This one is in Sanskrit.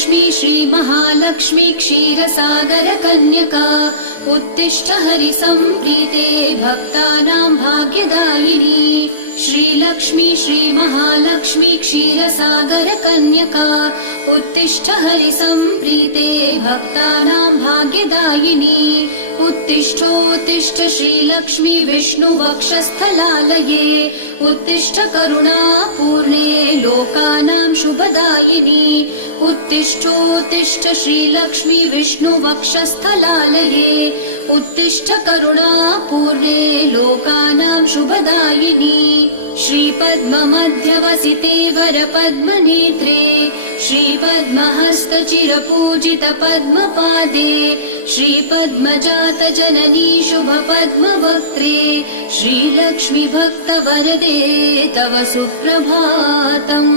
श्रीलक्ष्मी श्रीमहालक्ष्मी क्षीरसागरकन्यका उत्तिष्ठ हरिसम्प्रीते भक्तानां भाग्यदायिनी। श्रीलक्ष्मी श्रीमहालक्ष्मी क्षीरसागरकन्यका उत्तिष्ठ हरिसम्प्रीते भक्तानां भाग्यदायिनी। उत्तिष्ठोत्तिष्ठ श्रीलक्ष्मी विष्णुवक्षस्थलालये उत्तिष्ठ करुणापूर्णे लोकानां शुभदायिनी। उत्तिष्ठोत्तिष्ठ श्रीलक्ष्मी विष्णुवक्षस्थलालये उत्तिष्ठ करुणापूर्णे लोकानां शुभदायिनी। श्रीपद्ममध्यवसिते वरपद्मनेत्रे श्रीपद्महस्तचिरपूजितपद्मपादे श्रीपद्मजातजननी शुभपद्मवक्त्रे श्रीलक्ष्मी भक्तवरदे तव सुप्रभातम्।